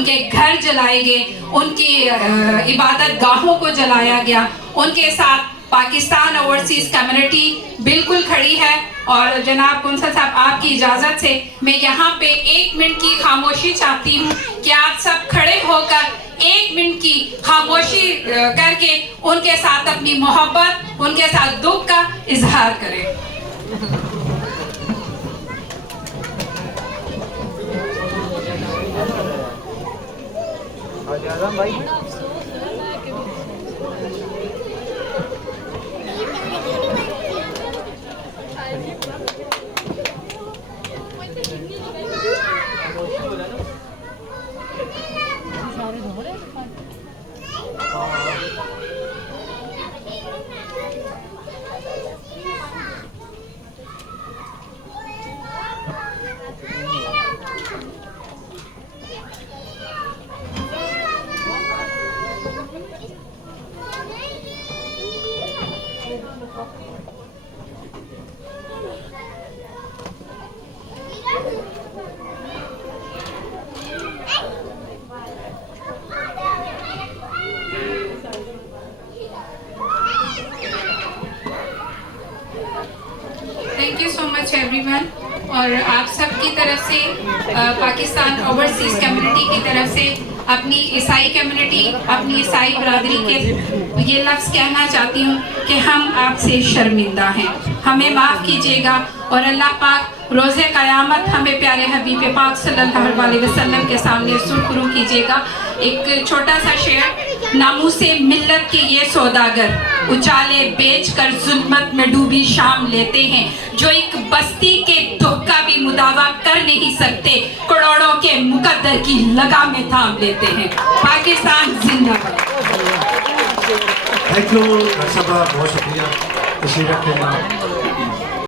उनके घर जलाए गए, उनकी इबादत गाहों को जलाया गया। उनके साथ पाकिस्तान ओवरसीज कम्युनिटी बिल्कुल खड़ी है। और जनाब कौंसल साहब, आपकी इजाज़त से मैं यहाँ पे 1 मिनट की खामोशी चाहती हूँ कि आप सब खड़े होकर 1 मिनट की खामोशी करके उनके साथ अपनी मोहब्बत, उनके साथ दुख का इजहार करें। भाई thank you so much everyone. और आप सब की तरफ से पाकिस्तान ओवरसीज कम्युनिटी की तरफ से अपनी ईसाई कम्युनिटी, अपनी ईसाई बरादरी के ये लफ्ज़ कहना चाहती हूँ कि हम आपसे शर्मिंदा हैं, हमें माफ़ कीजिएगा। और अल्लाह पाक रोज़े क़यामत हमें प्यारे हबीब पाक सल्लल्लाहु अलैहि वसल्लम के सामने सुरखरू कीजिएगा। एक छोटा सा शेर। नामूसे मिल्लत के ये सौदागर उचाले बेच कर जुल्मत में डूबी शाम लेते हैं, जो एक बस्ती के दुख का भी मुदावा कर नहीं सकते, करोड़ों के मुकद्दर की लगामें थाम लेते हैं। पाकिस्तान जिंदाबाद। थैंक यू डॉक्टर साहब, बहुत शुक्रिया। तशरीफ रखें।